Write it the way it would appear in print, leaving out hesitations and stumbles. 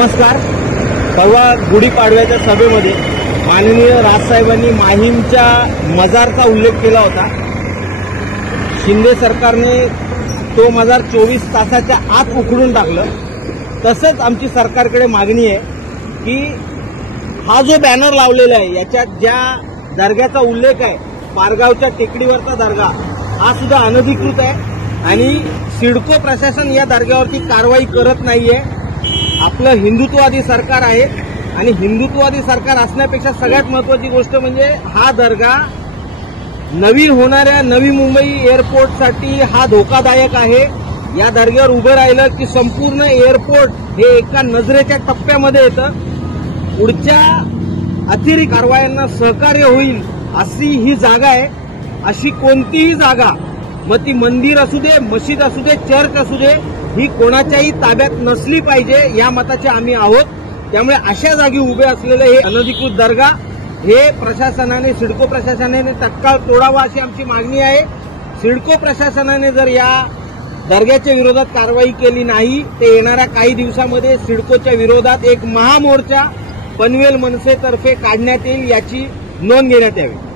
नमस्कार। परवा गुढीपाडव्याच्या सभेमध्ये माननीय राजसाहेबांनी माहीमच्या मजारचा उल्लेख केला होता। शिंदे सरकारने तो मजार 24 तासाच्या आत उखडून टाकलं। तसंच आमची सरकारकडे मागणी आहे की हा जो बॅनर लावलेला आहे याच्यात ज्या दर्ग्याचा उल्लेख आहे, पारगावच्या टेकडीवरचा दर्गा, हा सुद्धा अनधिकृत आहे आणि सिडको प्रशासन या दर्ग्यावरती कारवाई करत नाहीये। आपलं हिंदुत्ववादी सरकार आहे आणि हिंदुत्ववादी सरकार असण्यापेक्षा सगळ्यात महत्त्वाची गोष्ट म्हणजे हा दर्गा नवीन होणाऱ्या नवी मुंबई एअरपोर्टसाठी हा धोकादायक आहे। या दर्ग्यावर उभं राहिलं की संपूर्ण एअरपोर्ट हे एका नजरेच्या टप्प्यामध्ये येतं। पुढच्या अतिरिक्त कारवायांना सहकार्य होईल अशी ही जागा आहे। अशी कोणतीही जागा, मग ती मंदिर असू दे, मशीद असू दे, चर्च असू दे, ही कोणाच्याही ताब्यात नसली पाहिजे या मताचे आम्ही आहोत। त्यामुळे अशा जागी उभे असलेले हे अनधिकृत दर्गा हे प्रशासनाने, सिडको प्रशासनाने तत्काळ तोडावा अशी आमची मागणी आहे। सिडको प्रशासनाने जर या दर्ग्याच्या विरोधात कारवाई केली नाही तर येणाऱ्या काही दिवसांमध्ये सिडकोच्या विरोधात एक महामोर्चा पनवेल मनसेतर्फे काढण्यात येईल, याची नोंद घेण्यात यावी।